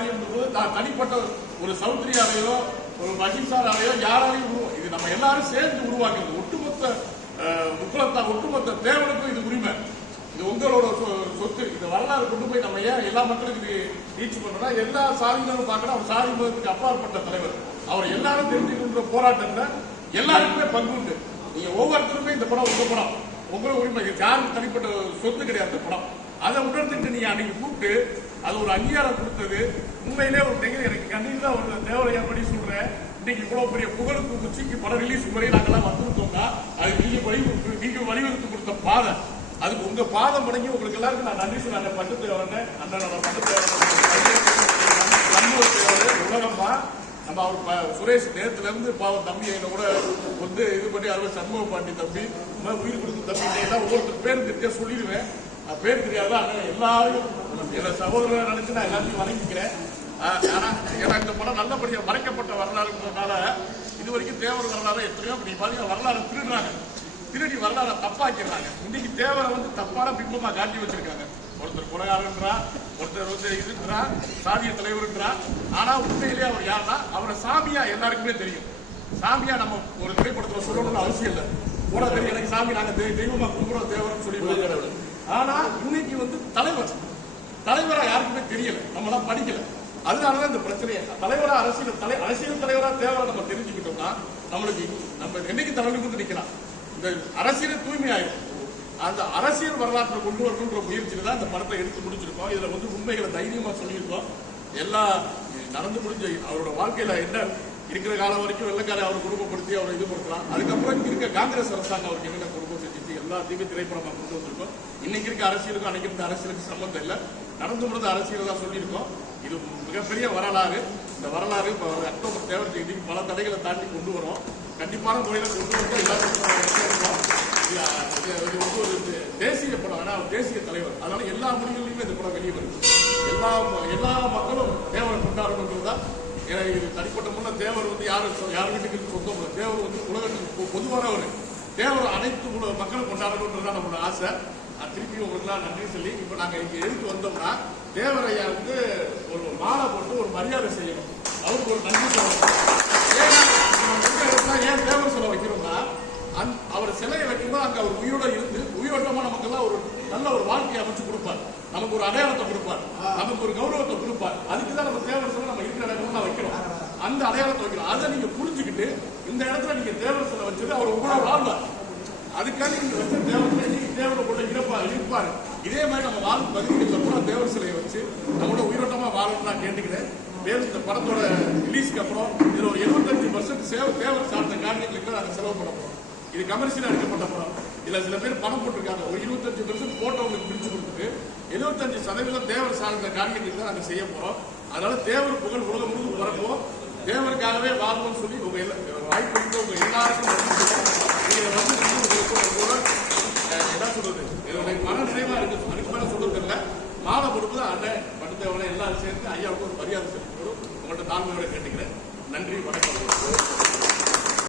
காரியம் தான் தனிப்பட்ட ஒரு சௌத்ரியாலையோ ஒரு மகிழ்ச்சாராலையோ யாராலையும் உருவா இது நம்ம எல்லாரும் சேர்ந்து உருவாக்குறது. ஒட்டுமொத்த அஹ், முக்குளத்தா ஒட்டுமொத்த தேவனுக்கும் இது உரிமை. இது உங்களோட சொ- சொத்து. இந்த வரலாறு கொண்டு போய் நம்ம ஏன் எல்லா மக்களுக்கும் இது ரீச் பண்றோம்னா எல்லா சாதியினரும் பார்க்கணும். அவர் சாதி மதத்துக்கு அப்பாற்பட்ட தலைவர். அவர் எல்லாரும் தெரிஞ்சுக்கின்ற போராட்டத்துல எல்லாருக்குமே பங்கு உண்டு. நீங்க ஒவ்வொருத்தருமே இந்த படம் உங்க படம். உங்களோட உரிமை. இது யாருக்கு தனிப்பட்ட சொத்து கிடையாது படம். அதை உணர்ந்துட்டு நீங்க அன்னைக்கு கூப்பிட்டு அது ஒரு அங்கீகாரம் கொடுத்தது. உண்மையிலே ஒரு நிகழ்வு எனக்கு கண்டிப்பா ஒரு தேவையான படி சொல்றேன் இன்னைக்கு இவ்வளவு பெரிய புகழுக்கு உச்சிக்கு படம் ரிலீஸ் முறை நாங்கெல்லாம் வந்திருக்கோம்னா அது நீங்க வழிவகுத்து நீங்க வழிவகுத்து கொடுத்த பாதை. அதுக்கு உங்க பாதம் முடங்கி உங்களுக்கு எல்லாருக்கும் நான் நன்றி சொல்ல அந்த பட்டு தேவரன் அந்த பட்டத்தை தேவரன் உலகமா நம்ம அவர் ப- சுரேஷ் நேரத்துல இருந்து பாவம் தம்பி என்ன கூட வந்து இது பண்ணி அவர் சண்முக பாண்டி தம்பி இந்த மாதிரி உயிர் கொடுத்து தம்பி எல்லாம் ஒவ்வொருத்தர் பேர் சொல்லிடுவேன். பேர் தெரியாது ஆனா எல்லாரும் என்ன சகோதரர் நினைச்சு நான் எல்லாத்தையும் வணங்கிக்கிறேன். ஆனால் ஆனா ஏன்னா இந்த படம் நல்லபடியா மறைக்கப்பட்ட வரலாறுன்றதுனால இது வரைக்கும் தேவர் வரலாறு எத்தனையோ அப்படி பாத்தீங்கன்னா வரலாறு திருடுறாங்க. திருடி வரலாறு தப்பாக்கிறாங்க இன்னைக்கு தேவரை வந்து தப்பான பிம்பமா காட்டி வச்சிருக்காங்க. ஒருத்தர் கொலகாரன்றா ஒருத்தர் வந்து இதுன்றா சாதிய தலைவர்ன்றா. ஆனா உண்மையிலேயே அவர் யாருன்னா அவரை சாமியா எல்லாருக்குமே தெரியும். சாமியா நம்ம ஒரு திரைப்படத்துல சொல்லணும்னு அவசியம் இல்லை. கூட தெரியும் எனக்கு சாமி நாங்க தெய்- தெய்வமா கும்பிடுறோம் தேவர்னு சொல்லி ஆனா இன்னைக்கு வந்து தலைவர். தலைவரா யாருக்குமே தெரியல. நம்மளாம் படிக்கல. அதனாலதான் இந்த பிரச்சனையே. தலைவரா அரசியல் தலை அரசியல் தலைவரா தேவை நம்ம தெரிஞ்சுக்கிட்டோம்னா நம்மளுக்கு நம்ம என்னைக்கு தலைமை கொண்டு நிக்கலாம்? இந்த அரசியல் தூய்மையாயிரும். அந்த அரசியல் வரலாற்றை கொண்டு வரணுன்ற முயற்சியில தான் இந்த படத்தை எடுத்து முடிச்சிருக்கோம். இதுல வந்து உண்மைகளை தைரியமா சொல்லியிருக்கோம். எல்லா நடந்து முடிஞ்ச அவரோட வாழ்க்கையில என்ன இருக்கிற காலம் வரைக்கும் வெள்ளக்காரை அவர் குடும்பப்படுத்தி அவரை இது கொடுக்கலாம் அதுக்கப்புறம் இருக்க காங்கிரஸ் அரசாங்கம் அவருக்கு என்னென்ன குடும்பம் செஞ்சு எல்லாத்தையுமே திரைப்படமா கொண்டு வந்திருக்கோம். இன்னைக்கு இருக்க அரசியலுக்கும் அன்னைக்கு இருந்த அரசியலுக்கு சம்பந்தம் இல்லை. நடந்து முடிந்த அரசியல் தான் சொல்லியிருக்கோம். இது மிகப்பெரிய வரலாறு. இந்த வரலாறு இப்போ அக்டோபர் தேவை தேதிக்கு பல தடைகளை தாண்டி கொண்டு வரோம். கண்டிப்பான முறையில கொண்டு வந்து எல்லாருக்கும் ஒரு தேசிய படம். ஆனால் தேசிய தலைவர். அதனால எல்லா மொழிகளிலுமே இந்த படம் வெளியே வருது. எல்லா எல்லா மக்களும் தேவரை கொண்டாடணுன்றதுதான் ஏன்னா இது தனிப்பட்ட முன்ன தேவர் வந்து யாரு யார் வீட்டுக்கு சொந்தம்? தேவர் வந்து உலகத்துக்கு பொ- பொதுவானவர். தேவர் அனைத்து உல- மக்களும் கொண்டாடணும் நம்மளோட ஆசை. திருப்பி உங்களுக்குலாம் நன்றி சொல்லி இப்போ நாங்க இங்க எதுக்கு வந்தோம்னா தேவரையா வந்து ஒரு மாலை போட்டு ஒரு மரியாதை செய்யணும். அவருக்கு ஒரு நன்றி சொல்லணும். நம்ம ஏன் தேவர் சிலை வைக்கிறோம்னா அந் அவர் சிலையை வைக்கும்போது அங்க அவர் உயிரோட இருந்து உயிரோட்டமா நமக்கெல்லாம் ஒரு நல்ல ஒரு வாழ்க்கையை அமைச்சு கொடுப்பார். நமக்கு ஒரு அடையாளத்தை கொடுப்பார். நமக்கு ஒரு கௌரவத்தை கொடுப்பார். அதுக்கு தான் நம்ம தேவர் சிலை நம்ம இருக்கிற இடத்துல வைக்கிறோம். அந்த அடையாளத்தை வைக்கிறோம். அதை நீங்க புரிஞ்சுக்கிட்டு இந்த இடத்துல நீங்க தேவர் சிலை வச்சுட்டு அவர் உங்களோட வாழ்வார் அதுக்காக இந்த வச்ச தேவர் சிலை தேவரை கூட இருப்பா இருப்பார். இதே மாதிரி நம்ம வாழும் பகுதிகளில் கூட தேவர் சிலையை வச்சு நம்மளோட உயிரோட்டமாக வாழணும்னு நான் கேட்டுக்கிறேன். மேலும் இந்த படத்தோட ரிலீஸ்க்கு அப்புறம் இதில் ஒரு எழுபத்தஞ்சு பர்சன்ட் சேவ தேவர் சார்ந்த காரியங்களுக்கு நாங்கள் செலவு பண்ண போகிறோம் இது கமர்ஷியலாக எடுக்கப்பட்ட படம். இதில் சில பேர் பணம் போட்டிருக்காங்க. ஒரு இருபத்தஞ்சு பர்சன்ட் போட்டவங்களுக்கு பிரிச்சு கொடுத்துட்டு எழுபத்தஞ்சு சதவீதம் தேவர் சார்ந்த காரியங்களுக்கு தான் நாங்கள் செய்ய போகிறோம் அதனால தேவர் புகழ் உலகம் முழுவதும் பரப்புவோம் தேவருக்காகவே வாழ்வோம்னு சொல்லி உங்கள் எல்லா வாய்ப்பு உங்கள் எல்லாருக்கும் நீங்கள் வந்து நின்று உங்களுக்கு ஒரு கூட, அஹ், என்ன சொல்றது என்னுடைய மன நிறைவா இருக்கு அதுக்கு மேல சொல்றது இல்ல மாலை கொடுப்பது அண்ணன் படுத்தவனை எல்லாரும் சேர்த்து ஐயாவுக்கு ஒரு மரியாதை செலுத்தணும் உங்கள்கிட்ட தாழ்மையோட கேட்டுக்கிறேன். நன்றி வணக்கம்.